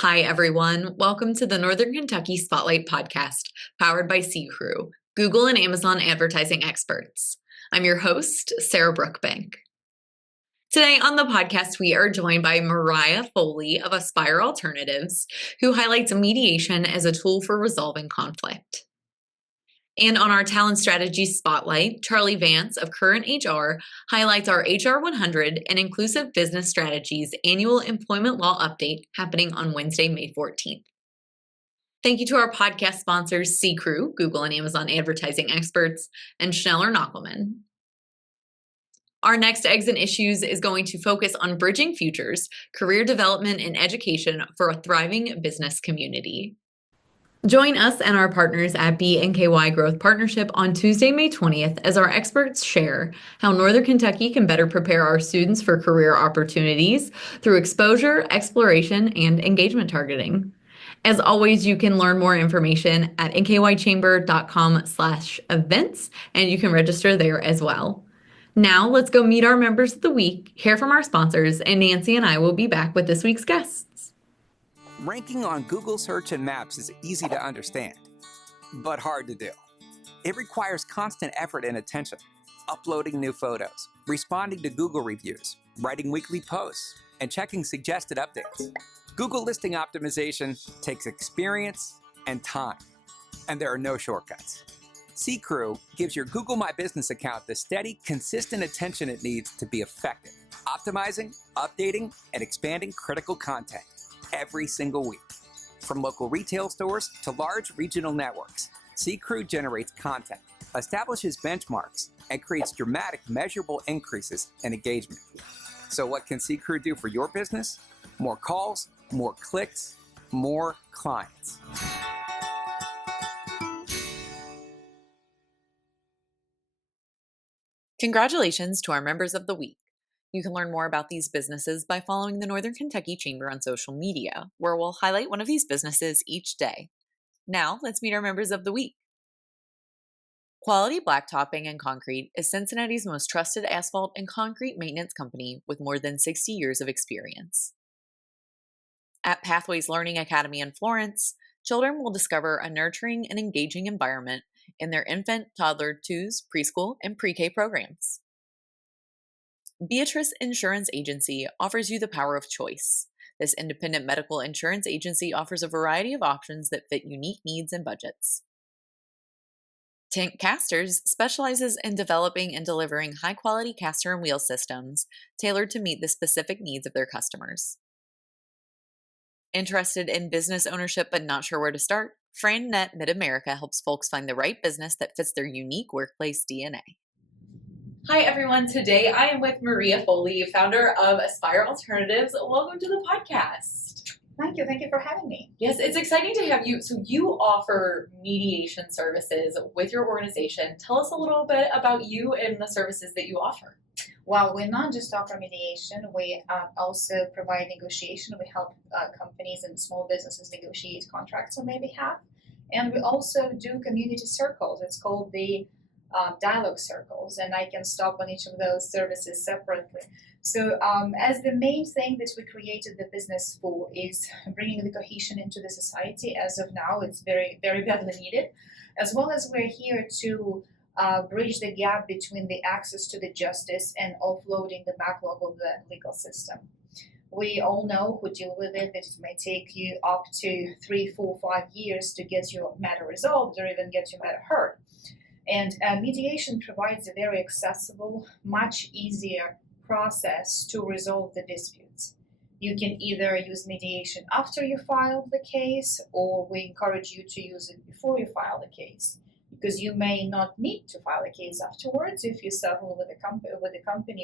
Hi, everyone. Welcome to the Northern Kentucky Spotlight podcast, powered by C-Crew, Google and Amazon advertising experts. I'm your host, Sarah Brookbank. Today on the podcast, we are joined by Mariah Foley of Aspire Alternatives, who highlights mediation as a tool for resolving conflict. And on our Talent Strategy Spotlight, Charlie Vance of Current HR highlights our HR 100 and Inclusive Business Strategies annual employment law update happening on Wednesday, May 14th. Thank you to our podcast sponsors, C-Crew, Google and Amazon advertising experts, and Schneller Knockelman. Our next Eggs and Issues is going to focus on bridging futures, career development, and education for a thriving business community. Join us and our partners at NKY Growth Partnership on Tuesday, May 20th, as our experts share how Northern Kentucky can better prepare our students for career opportunities through exposure, exploration, and engagement targeting. As always, you can learn more information at nkychamber.com/events, and you can register there as well. Now, let's go meet our members of the week, hear from our sponsors, and Nancy and I will be back with this week's guests. Ranking on Google Search and Maps is easy to understand, but hard to do. It requires constant effort and attention, uploading new photos, responding to Google reviews, writing weekly posts, and checking suggested updates. Google listing optimization takes experience and time, and there are no shortcuts. C-Crew gives your Google My Business account the steady, consistent attention it needs to be effective, optimizing, updating, and expanding critical content every single week. From local retail stores to large regional networks, C-Crew generates content, establishes benchmarks, and creates dramatic, measurable increases in engagement. So what can C-Crew do for your business? More calls, more clicks, more clients. Congratulations to our members of the week. You can learn more about these businesses by following the Northern Kentucky Chamber on social media, where we'll highlight one of these businesses each day. Now, let's meet our members of the week. Quality Blacktopping and Concrete is Cincinnati's most trusted asphalt and concrete maintenance company with more than 60 years of experience. At Pathways Learning Academy in Florence, children will discover a nurturing and engaging environment in their infant, toddler, twos, preschool, and pre-K programs. Beatrice Insurance Agency offers you the power of choice. This independent medical insurance agency offers a variety of options that fit unique needs and budgets. Tint Casters specializes in developing and delivering high-quality caster and wheel systems tailored to meet the specific needs of their customers. Interested in business ownership but not sure where to start? FranNet Mid-America helps folks find the right business that fits their unique workplace DNA. Hi, everyone. Today I am with Maria Foley, founder of Aspire Alternatives. Welcome to the podcast. Thank you. Thank you for having me. Yes, it's exciting to have you. So you offer mediation services with your organization. Tell us a little bit about you and the services that you offer. Well, we not just offer mediation, we also provide negotiation. We help companies and small businesses negotiate contracts on their behalf. And we also do community circles. It's called the dialogue circles, and I can stop on each of those services separately. So as the main thing that we created the business for is bringing the cohesion into the society. As of now, it's very, very badly needed, as well as we're here to bridge the gap between the access to the justice and offloading the backlog of the legal system. We all know who deal with it that it may take you up to 3, 4, 5 years to get your matter resolved or even get your matter heard. And mediation provides a very accessible, much easier process to resolve the disputes. You can either use mediation after you file the case, or we encourage you to use it before you file the case, because you may not need to file a case afterwards if you settle with the company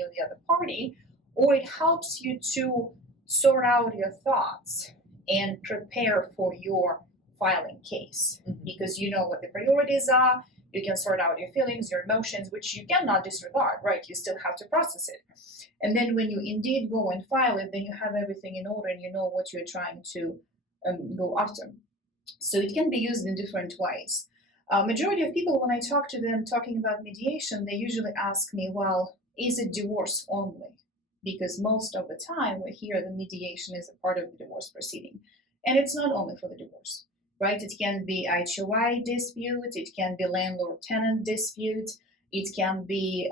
or the other party, or it helps you to sort out your thoughts and prepare for your filing case, because you know what the priorities are. You can sort out your feelings, your emotions, which you cannot disregard, right? You still have to process it. And then when you indeed go and file it, then you have everything in order and you know what you're trying to go after. So it can be used in different ways. Majority of people, when I talk to them talking about mediation, they usually ask me, well, is it divorce only? Because most of the time we hear the mediation is a part of the divorce proceeding. And it's not only for the divorce, right? It can be HOI dispute, it can be landlord-tenant dispute, it can be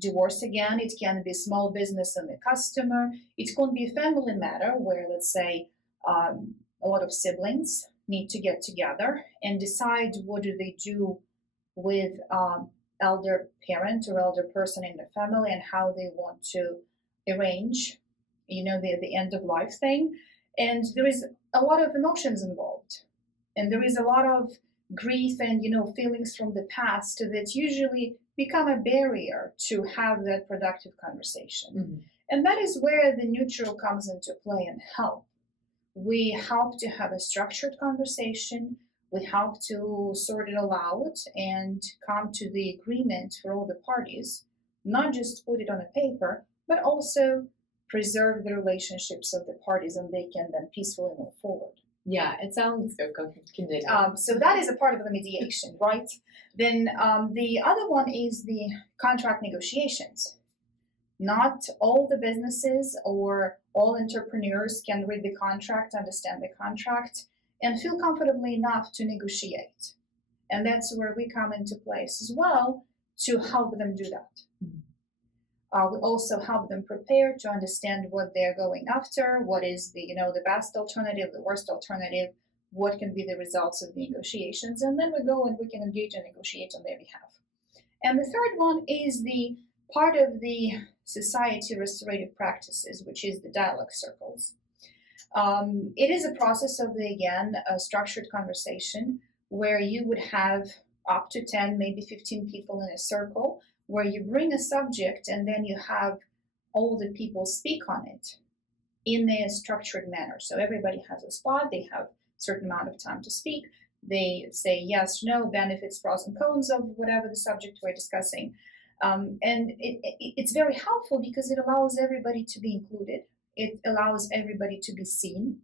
divorce again, it can be small business and the customer, it can be a family matter where, let's say, a lot of siblings need to get together and decide what do they do with elder parent or elder person in the family and how they want to arrange, the end of life thing. And there is a lot of emotions involved, and there is a lot of grief and feelings from the past that usually become a barrier to have that productive conversation. Mm-hmm. And that is where the neutral comes into play and help. We help to have a structured conversation. We help to sort it all out and come to the agreement for all the parties, not just put it on a paper, but also preserve the relationships of the parties, and they can then peacefully move forward. Yeah, it sounds good. Continue. So that is a part of the mediation, right? Then the other one is the contract negotiations. Not all the businesses or all entrepreneurs can read the contract, understand the contract, and feel comfortably enough to negotiate. And that's where we come into place as well to help them do that. We also help them prepare to understand what they're going after, what is the best alternative, the worst alternative, what can be the results of the negotiations, and then we go and we can engage and negotiate on their behalf. And the third one is the part of the society restorative practices, which is the dialogue circles. It is a process of a structured conversation where you would have up to 10, maybe 15 people in a circle, where you bring a subject and then you have all the people speak on it in a structured manner. So everybody has a spot, they have a certain amount of time to speak, they say yes, no, benefits, pros and cons of whatever the subject we're discussing. And it's very helpful because it allows everybody to be included. It allows everybody to be seen,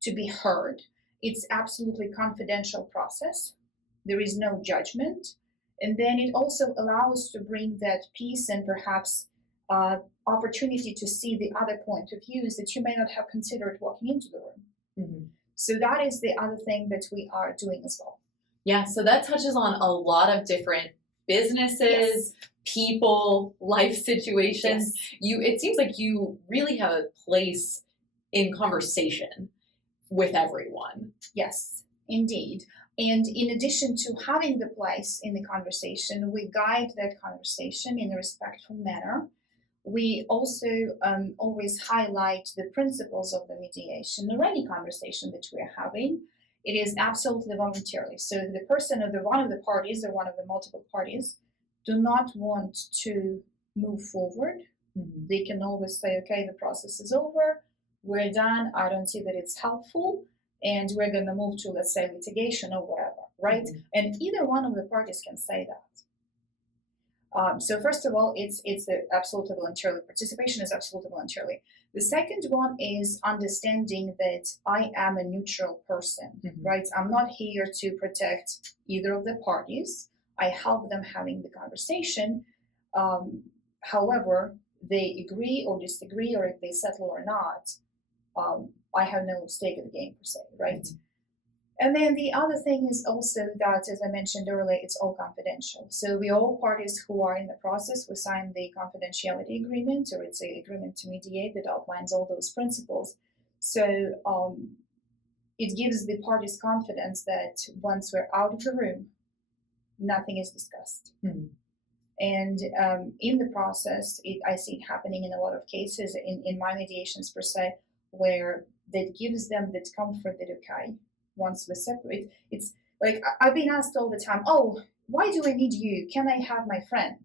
to be heard. It's absolutely confidential process. There is no judgment. And then it also allows to bring that peace and perhaps opportunity to see the other point of views that you may not have considered walking into the room. Mm-hmm. So that is the other thing that we are doing as well. Yeah, so that touches on a lot of different businesses, Yes. people, life situations. Yes. It seems like you really have a place in conversation with everyone. Yes, indeed. And in addition to having the place in the conversation, we guide that conversation in a respectful manner. We also always highlight the principles of the mediation or any conversation that we're having. It is absolutely voluntarily. So the person or one of the parties or one of the multiple parties do not want to move forward. Mm-hmm. They can always say, okay, the process is over, we're done, I don't see that it's helpful, and we're going to move to, let's say, litigation or whatever, right? Mm-hmm. And either one of the parties can say that. So first of all, it's the absolutely voluntarily. Participation is absolutely voluntarily. The second one is understanding that I am a neutral person, right? I'm not here to protect either of the parties. I help them having the conversation. However, they agree or disagree, or if they settle or not, I have no stake in the game per se, right? Mm-hmm. And then the other thing is also that, as I mentioned earlier, it's all confidential. So we all parties who are in the process, we sign the confidentiality agreement, or it's an agreement to mediate that outlines all those principles. So it gives the parties confidence that once we're out of the room, nothing is discussed. Mm-hmm. And in the process, I see it happening in a lot of cases in my mediations per se, where that gives them that comfort that, okay, once we separate, it's like I've been asked all the time, oh, why do I need you? Can I have my friend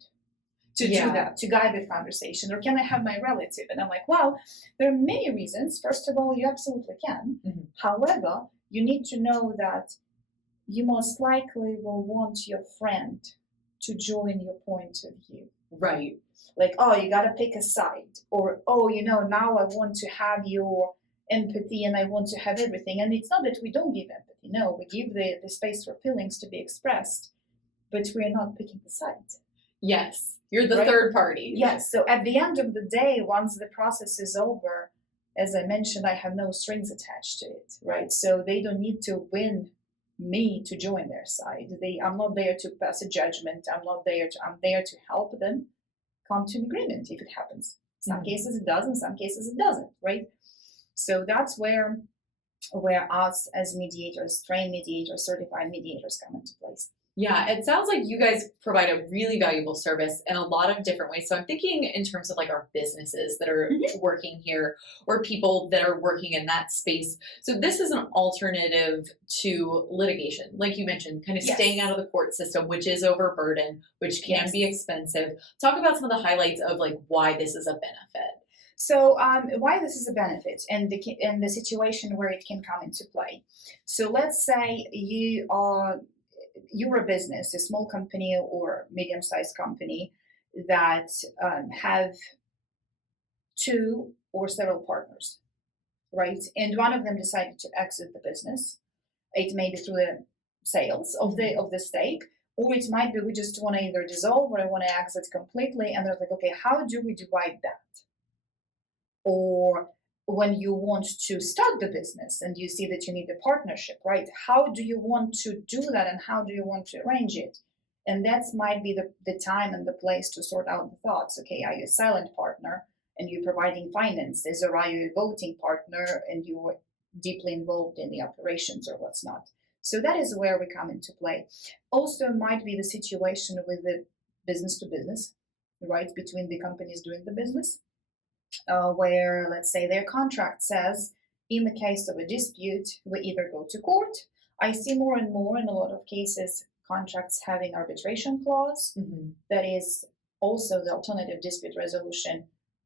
to do that, to guide the conversation? Or can I have my relative? And I'm like, well, there are many reasons. First of all, you absolutely can. Mm-hmm. However, you need to know that you most likely will want your friend to join your point of view. Right. Like, oh, you got to pick a side. Or, oh, now I want to have your empathy and I want to have everything. And it's not that we don't give empathy. No, we give the space for feelings to be expressed, but we're not picking the side. Yes. You're the third party. Yes. So at the end of the day, once the process is over, as I mentioned, I have no strings attached to it, right? So they don't need to win me to join their side. I'm not there to pass a judgment. I'm there to help them come to an agreement if it happens. Some cases it does, in some cases it doesn't, right? So that's where us as mediators, trained mediators, certified mediators come into place. Yeah, it sounds like you guys provide a really valuable service in a lot of different ways. So I'm thinking in terms of like our businesses that are working here or people that are working in that space. So this is an alternative to litigation, like you mentioned, kind of staying out of the court system, which is overburdened, which can be expensive. Talk about some of the highlights of like why this is a benefit. So why this is a benefit and the situation where it can come into play. So let's say you're a business, a small company or medium-sized company that have two or several partners, right? And one of them decided to exit the business. It may be through the sales of the stake, or it might be we just want to either dissolve or I want to exit completely. And they're like, okay, how do we divide that? Or when you want to start the business and you see that you need a partnership, right? How do you want to do that and how do you want to arrange it? And that might be the time and the place to sort out the thoughts. Okay, are you a silent partner and you're providing finances, or are you a voting partner and you're deeply involved in the operations or what's not? So that is where we come into play. Also might be the situation with the business to business, right? Between the companies doing the business. Where, let's say, their contract says, in the case of a dispute, we either go to court. I see more and more in a lot of cases contracts having arbitration clause. That is also the alternative dispute resolution.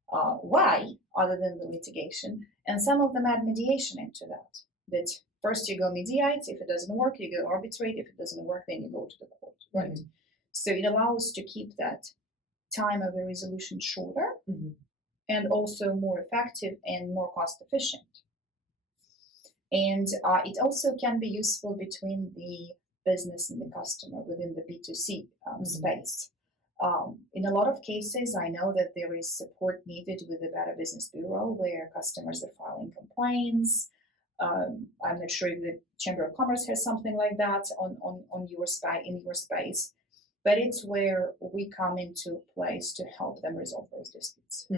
Why, other than the litigation? And some of them add mediation into that. That first you go mediate, if it doesn't work, you go arbitrate, if it doesn't work, then you go to the court, right? So it allows to keep that time of the resolution shorter. And also more effective and more cost efficient. And it also can be useful between the business and the customer within the B2C space. In a lot of cases, I know that there is support needed with the Better Business Bureau where customers are filing complaints. I'm not sure if the Chamber of Commerce has something like that in your space. But it's where we come into place to help them resolve those disputes.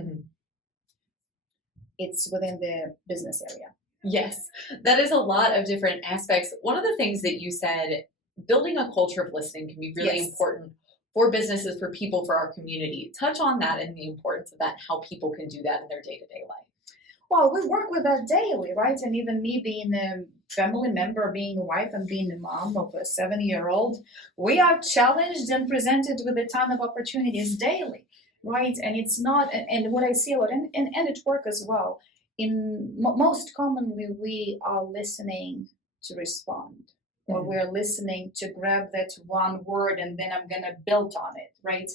It's within the business area. Yes, that is a lot of different aspects. One of the things that you said, building a culture of listening can be really important for businesses, for people, for our community. Touch on that and the importance of that, how people can do that in their day-to-day life. Well, we work with that daily, right? And even me being a family member, being a wife and being a mom of a 7-year-old, we are challenged and presented with a ton of opportunities daily. Right, and it's not, and what I see a lot, and at work as well, most commonly we are listening to respond, or we're listening to grab that one word and then I'm gonna build on it, right?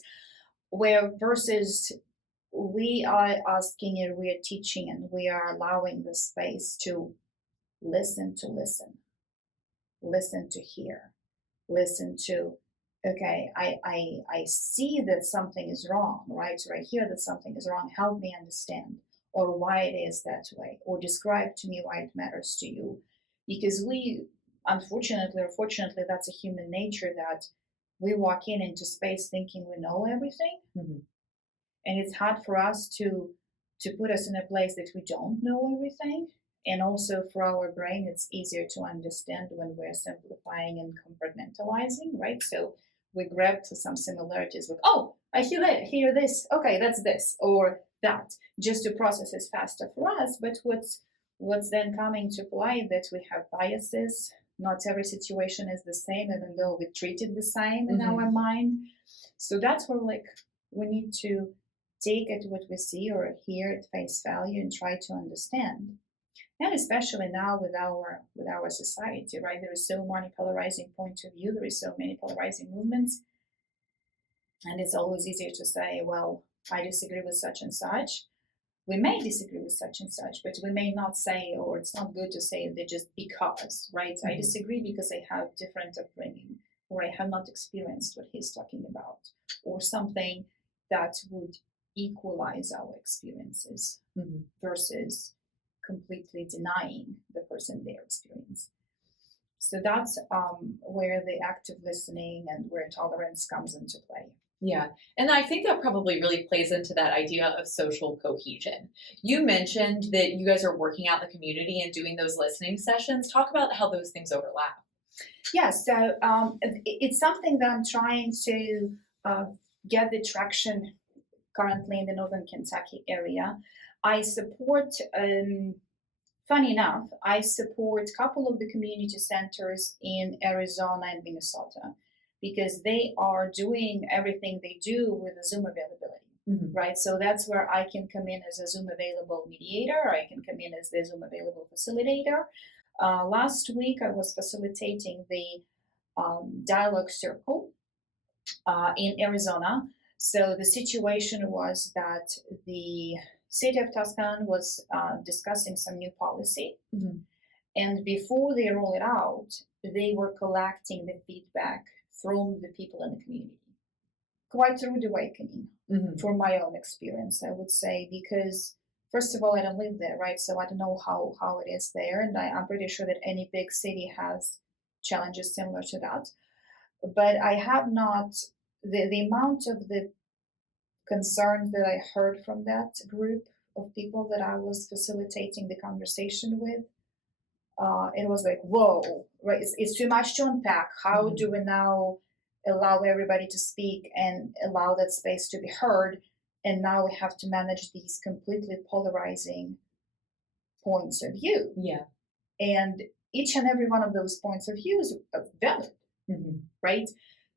Where versus we are asking and we are teaching and we are allowing the space to listen, listen to hear, listen to, okay, I see that something is wrong, right? Or I hear that something is wrong. Help me understand, or why it is that way, or describe to me why it matters to you. Because we, unfortunately or fortunately, that's a human nature that we walk into space thinking we know everything. And it's hard for us to put us in a place that we don't know everything. And also for our brain, it's easier to understand when we're simplifying and compartmentalizing, right? So we grab to some similarities with, oh, I hear this, okay, that's this, or that, just to process it faster for us. But what's then coming to play that we have biases. Not every situation is the same, even though we treat it the same in our mind. So that's where we need to take it what we see or hear at face value and try to understand. And especially now with our society, right? There is so many polarizing points of view. There is so many polarizing movements. And it's always easier to say, well, I disagree with such and such. We may disagree with such and such, but we may not say, or it's not good to say that just because, right? I disagree because I have different upbringing, or I have not experienced what he's talking about, or something that would equalize our experiences versus completely denying the person their experience. So that's where the active listening and where tolerance comes into play. Yeah. And I think that probably really plays into that idea of social cohesion. You mentioned that you guys are working out in the community and doing those listening sessions. Talk about how those things overlap. Yeah, so it's something that I'm trying to get the traction currently in the Northern Kentucky area. I support, funny enough, I support a couple of the community centers in Arizona and Minnesota because they are doing everything they do with the Zoom availability, right? So that's where I can come in as a Zoom available mediator, I can come in as the Zoom available facilitator. Last week, I was facilitating the dialogue circle in Arizona. So the situation was that the city of Tucson was discussing some new policy. And before they roll it out, they were collecting the feedback from the people in the community. Quite a rude awakening from my own experience, I would say, because first of all, I don't live there, right? So I don't know how it is there. And I'm pretty sure that any big city has challenges similar to that. But I have not, the amount of the concerns that I heard from that group of people that I was facilitating the conversation with, it was like, whoa, right? It's too much to unpack. How do we now allow everybody to speak and allow that space to be heard? And now we have to manage these completely polarizing points of view. Yeah. And each and every one of those points of view is valid, right?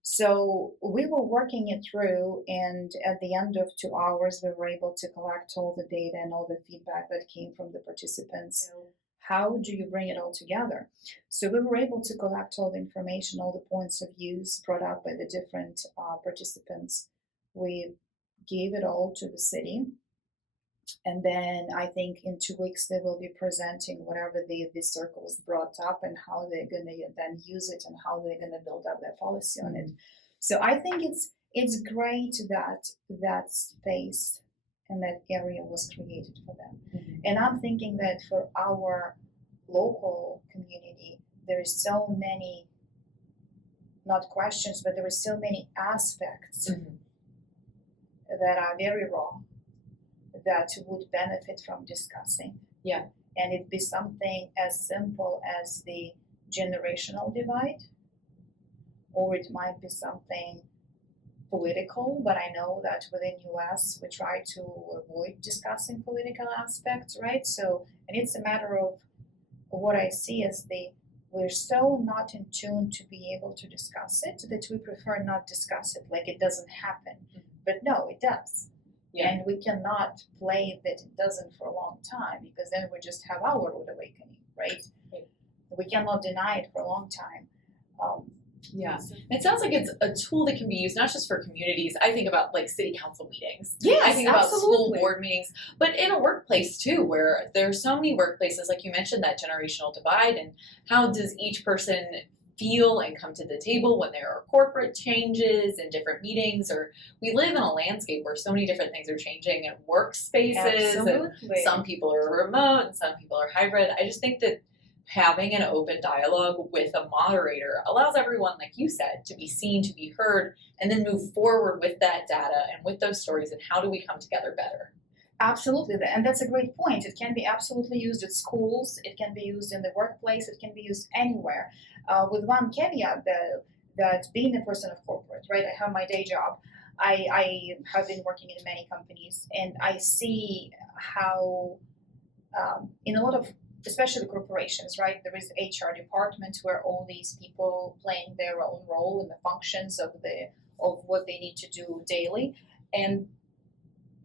So we were working it through, and at the end of 2 hours, we were able to collect all the data and all the feedback that came from the participants. So how do you bring it all together? So we were able to collect all the information, all the points of views brought up by the different participants. We gave it all to the city. And then I think in 2 weeks they will be presenting whatever the circles brought up and how they're going to then use it and how they're going to build up their policy on it. So I think it's great that that space and that area was created for them. And I'm thinking that for our local community, there is so many, not questions, but there are so many aspects that are very raw that would benefit from discussing. Yeah. And it'd be something as simple as the generational divide, or it might be something political, but I know that within US we try to avoid discussing political aspects, right? So, and it's a matter of what I see as we're so not in tune to be able to discuss it that we prefer not discuss it, like it doesn't happen. But no, it does. Yeah. And we cannot play that it doesn't for a long time, because then we just have our rude awakening, right? We cannot deny it for a long time. Yeah. It sounds like it's a tool that can be used not just for communities. I think about like city council meetings. Yes, I think about absolutely. school board meetings, but in a workplace too, where there's so many workplaces, like you mentioned, that generational divide, and how does each person feel and come to the table when there are corporate changes and different meetings, or we live in a landscape where so many different things are changing in workspaces. And some people are remote and some people are hybrid. I just think that having an open dialogue with a moderator allows everyone, like you said, to be seen, to be heard, and then move forward with that data and with those stories, and how do we come together better? Absolutely, and that's a great point. It can be absolutely used at schools, it can be used in the workplace, it can be used anywhere. With one caveat, though, that being a person of corporate, right, I have my day job. I have been working in many companies, and I see how in a lot of, especially corporations, right, there is HR department where all these people playing their own role in the functions of what they need to do daily. And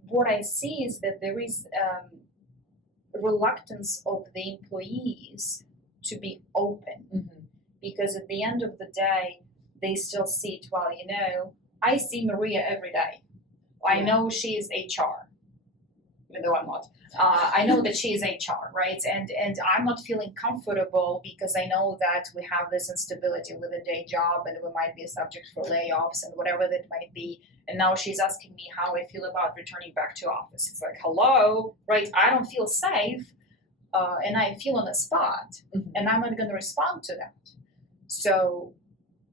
what I see is that there is reluctance of the employees to be open, because at the end of the day, they still see it, well, you know, I see Maria every day. I know she is HR, even though I'm not. I know that she is HR, right? And I'm not feeling comfortable because I know that we have this instability with a day job, and we might be subject for layoffs and whatever that might be. And now she's asking me how I feel about returning back to office. It's like, hello, right? I don't feel safe. and I feel on the spot, and I'm not going to respond to that. So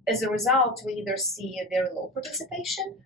as a result, we either see a very low participation,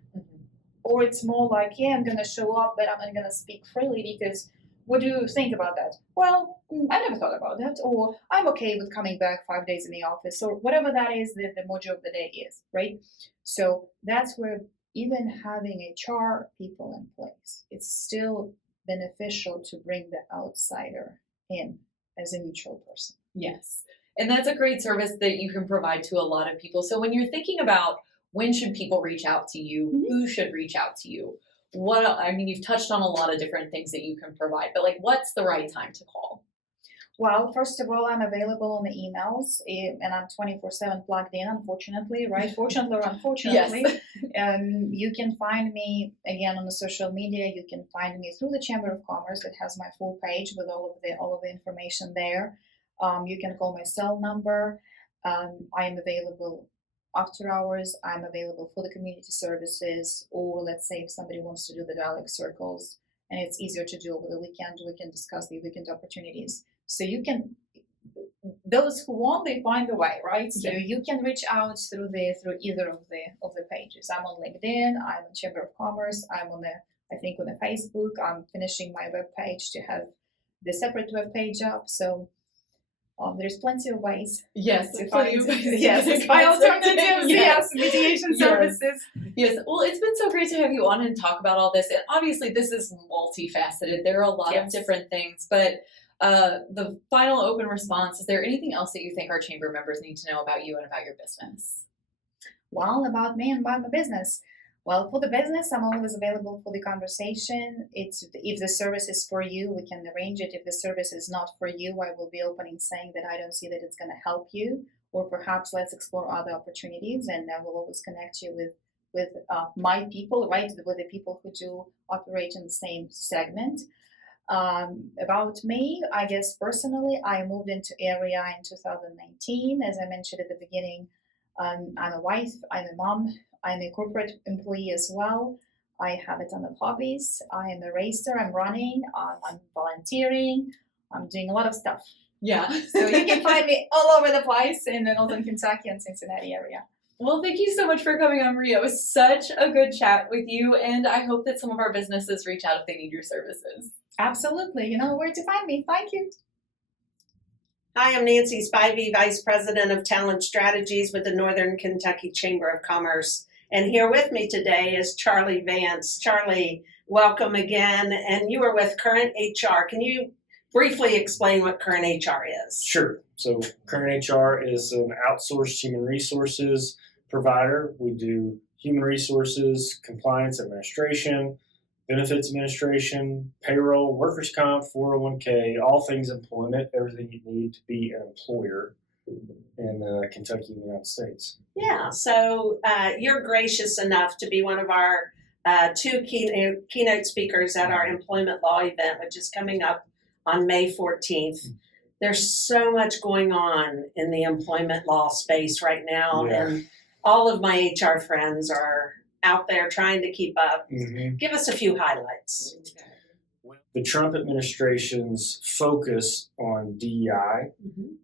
or it's more like, yeah, I'm going to show up, but I'm not going to speak freely because what do you think about that? Well, I never thought about that, or I'm okay with coming back 5 days in the office, or whatever that is that the mojo of the day is, right? So that's where even having HR people in place, it's still beneficial to bring the outsider in as a neutral person. Yes. And that's a great service that you can provide to a lot of people. So when you're thinking about when should people reach out to you, who should reach out to you? You've touched on a lot of different things that you can provide, but what's the right time to call? Well, first of all, I'm available on the emails, and I'm 24/7 plugged in, unfortunately, right? Fortunately or unfortunately. Yes. You can find me, again, on the social media. You can find me through the Chamber of Commerce. It has my full page with all of the information there. You can call my cell number. I am available after hours. I'm available for the community services, or let's say if somebody wants to do the dialect circles, and it's easier to do over the weekend, we can discuss the weekend opportunities. So you can, those who want, they find a way, right? So you can reach out through either of the pages. I'm on LinkedIn, I'm on Chamber of Commerce, I'm on the Facebook. I'm finishing my web page to have the separate web page up. So there's plenty of ways. Yes, to find alternatives. Yes, mediation services. Yes. Well, it's been so great to have you on and talk about all this. And obviously, this is multifaceted. There are a lot of different things, but the final open response, is there anything else that you think our chamber members need to know about you and about your business? Well, about me and about my business. Well, for the business, I'm always available for the conversation. If the service is for you, we can arrange it. If the service is not for you, I will be open in saying that I don't see that it's going to help you, or perhaps let's explore other opportunities, and I will always connect you with my people, right, with the people who do operate in the same segment. About me, I guess personally, I moved into area in 2019. As I mentioned at the beginning, I'm a wife, I'm a mom, I'm a corporate employee as well. I have a ton of hobbies. I am a racer, I'm running, I'm volunteering, I'm doing a lot of stuff. Yeah. So you can find me all over the place in the Northern Kentucky and Cincinnati area. Well, thank you so much for coming on, Maria. It was such a good chat with you, and I hope that some of our businesses reach out if they need your services. Absolutely. You know where to find me. Thank you. Hi, I'm Nancy Spivey, Vice President of Talent Strategies with the Northern Kentucky Chamber of Commerce. And here with me today is Charlie Vance. Charlie, welcome again. And you are with Current HR. Can you briefly explain what Current HR is? Sure. So Current HR is an outsourced human resources provider. We do human resources, compliance administration, benefits administration, payroll, workers' comp, 401k, all things employment, everything you need to be an employer in Kentucky and the United States. Yeah, so you're gracious enough to be one of our two keynote speakers at our employment law event, which is coming up on May 14th. There's so much going on in the employment law space right now, and all of my HR friends are out there trying to keep up. Mm-hmm. Give us a few highlights. The Trump administration's focus on DEI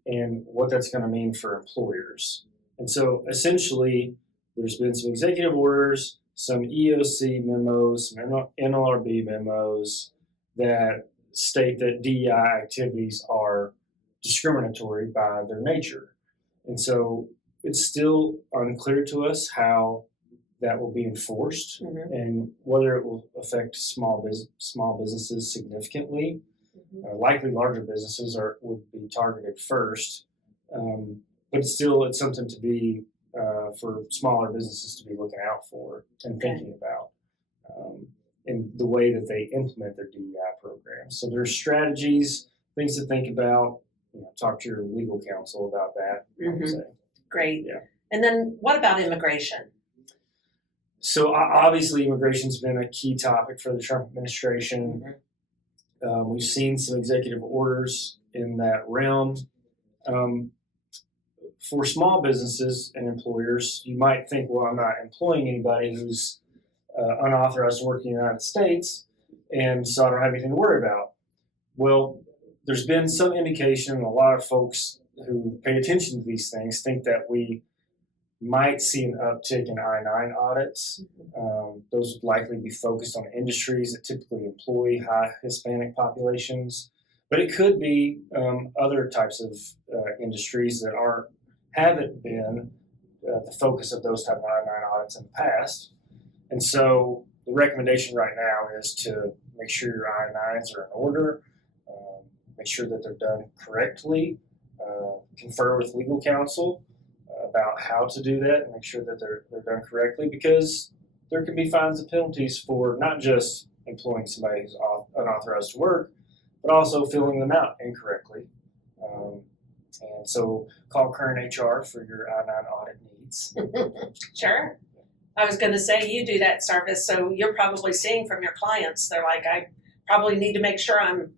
and what that's going to mean for employers. And so essentially, there's been some executive orders, some EOC memos, some NLRB memos that state that DEI activities are discriminatory by their nature. And so it's still unclear to us how that will be enforced and whether it will affect small businesses significantly. Likely larger businesses would be targeted first, but still it's something to be for smaller businesses to be looking out for and thinking about in the way that they implement their DEI programs. So there's strategies, things to think about. Talk to your legal counsel about that. Great. Yeah. And then what about immigration? So obviously immigration has been a key topic for the Trump administration. We've seen some executive orders in that realm. For small businesses and employers, you might think, well, I'm not employing anybody who's unauthorized to work in the United States, and so I don't have anything to worry about. Well, there's been some indication, and a lot of folks who pay attention to these things think that we might see an uptick in I-9 audits. Those would likely be focused on industries that typically employ high Hispanic populations, but it could be other types of industries that haven't been the focus of those type of I-9 audits in the past. And so the recommendation right now is to make sure your I-9s are in order, make sure that they're done correctly, confer with legal counsel about how to do that, and make sure that they're done correctly, because there can be fines and penalties for not just employing somebody who's unauthorized to work, but also filling them out incorrectly. And so call current HR for your I-9 audit needs. Sure. I was going to say, you do that service, so you're probably seeing from your clients, they're like, I probably need to make sure I'm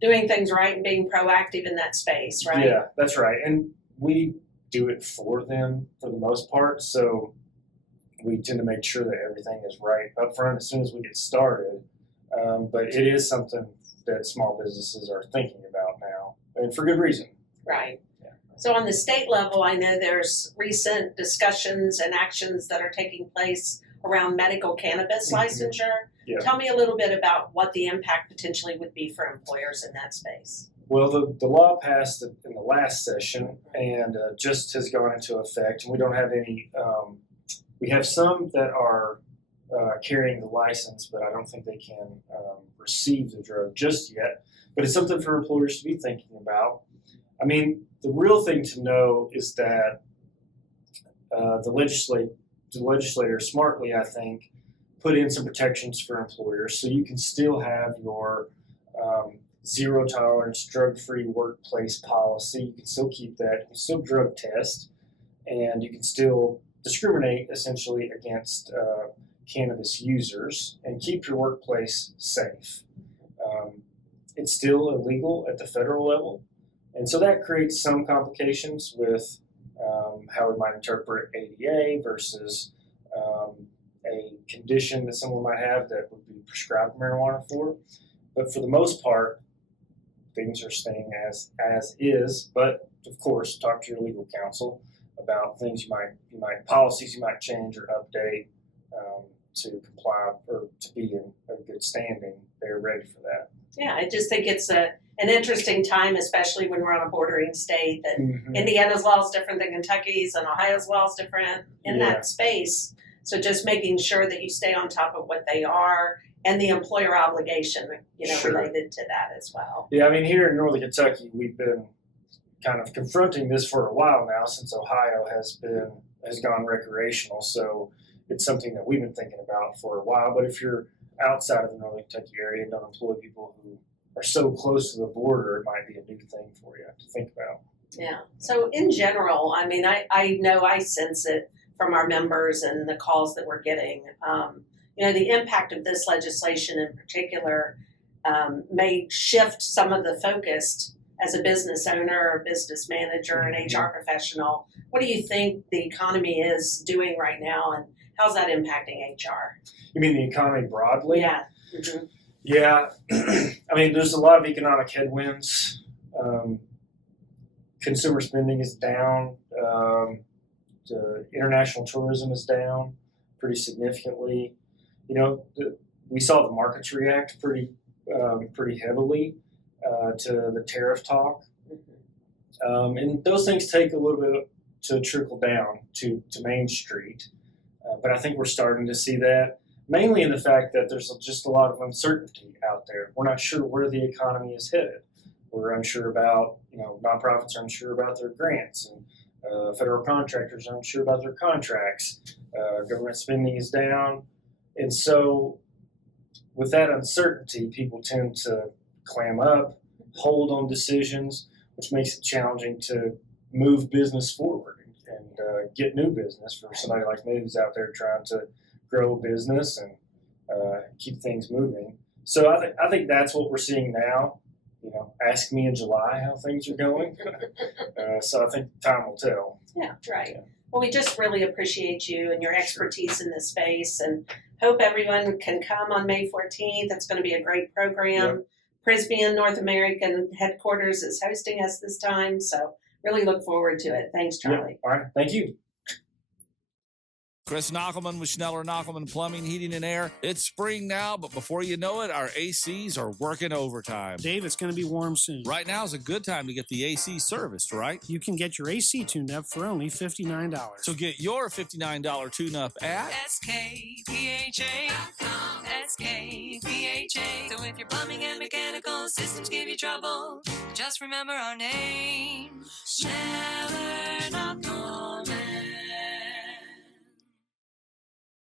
doing things right and being proactive in that space, right? Yeah, that's right. And we do it for them for the most part, so we tend to make sure that everything is right up front as soon as we get started. But it is something that small businesses are thinking about now, and for good reason. Right. So on the state level, I know there's recent discussions and actions that are taking place around medical cannabis licensure. Yeah. Tell me a little bit about what the impact potentially would be for employers in that space. Well, the law passed in the last session and just has gone into effect. And we don't have any, we have some that are carrying the license, but I don't think they can receive the drug just yet. But it's something for employers to be thinking about. I mean, the real thing to know is that the legislator smartly, I think, put in some protections for employers, so you can still have your zero tolerance drug-free workplace policy. You can still keep that. You can still drug test, and you can still discriminate essentially against cannabis users and keep your workplace safe. It's still illegal at the federal level. And so that creates some complications with how we might interpret ADA versus a condition that someone might have that would be prescribed marijuana for. But for the most part, things are staying as is. But of course, talk to your legal counsel about things policies you might change or update to comply or to be in a good standing. They're ready for that. Yeah, I just think it's an interesting time, especially when we're on a bordering state, that Indiana's law is different than Kentucky's and Ohio's law is different in that space. So just making sure that you stay on top of what they are and the employer obligation, related to that as well. Yeah, I mean, here in Northern Kentucky, we've been kind of confronting this for a while now, since Ohio has gone recreational. So it's something that we've been thinking about for a while. But if you're outside of the Northern Kentucky area and don't employ people who are so close to the border, it might be a new thing for you to think about. Yeah. So in general, I mean, I know I sense it from our members and the calls that we're getting. The impact of this legislation in particular may shift some of the focus as a business owner or business manager and HR professional. What do you think the economy is doing right now, and how's that impacting HR? You mean the economy broadly? Yeah. Mm-hmm. Yeah. I mean, there's a lot of economic headwinds. Consumer spending is down. The international tourism is down pretty significantly. We saw the markets react pretty heavily to the tariff talk. And those things take a little bit to trickle down to Main Street. But I think we're starting to see that, mainly in the fact that there's just a lot of uncertainty out there. We're not sure where the economy is headed. We're unsure about, nonprofits are unsure about their grants, and federal contractors are unsure about their contracts. Government spending is down. And so with that uncertainty, people tend to clam up, hold on decisions, which makes it challenging to move business forward and get new business for somebody like me who's out there trying to grow a business and keep things moving. So I think that's what we're seeing now. Ask me in July how things are going. So I think time will tell. Yeah, right. Yeah. Well, we just really appreciate you and your expertise in this space, and hope everyone can come on May 14th. It's going to be a great program. Prisbean North American headquarters is hosting us this time. So really look forward to it. Thanks, Charlie. All right. Thank you. Chris Knockelman with Schneller Knockelman Plumbing, Heating, and Air. It's spring now, but before you know it, our ACs are working overtime. Dave, it's going to be warm soon. Right now is a good time to get the AC serviced, right? You can get your AC tuned up for only $59. So get your $59 tune-up at SKPHA.com. SKPHA. So if your plumbing and mechanical systems give you trouble, just remember our name. Schneller Knockelman.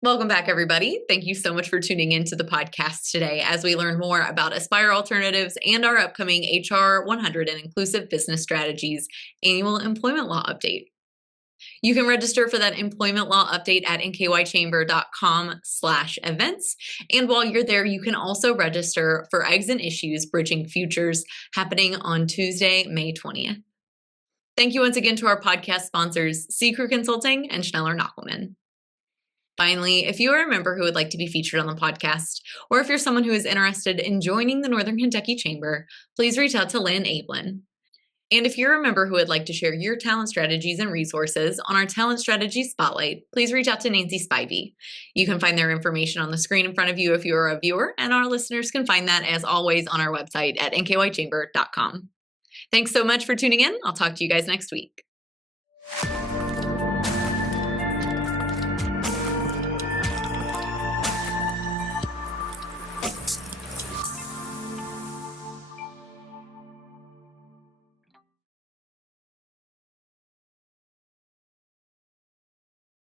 Welcome back, everybody. Thank you so much for tuning in to the podcast today as we learn more about Aspire Alternatives and our upcoming HR 100 and Inclusive Business Strategies annual employment law update. You can register for that employment law update at nkychamber.com/events. And while you're there, you can also register for Eggs and Issues Bridging Futures happening on Tuesday, May 20th. Thank you once again to our podcast sponsors, Sea Crew Consulting and Schneller Knockelman. Finally, if you are a member who would like to be featured on the podcast, or if you're someone who is interested in joining the Northern Kentucky Chamber, please reach out to Lynn Ablin. And if you're a member who would like to share your talent strategies and resources on our Talent Strategy Spotlight, please reach out to Nancy Spivey. You can find their information on the screen in front of you if you're a viewer, and our listeners can find that, as always, on our website at nkychamber.com. Thanks so much for tuning in. I'll talk to you guys next week.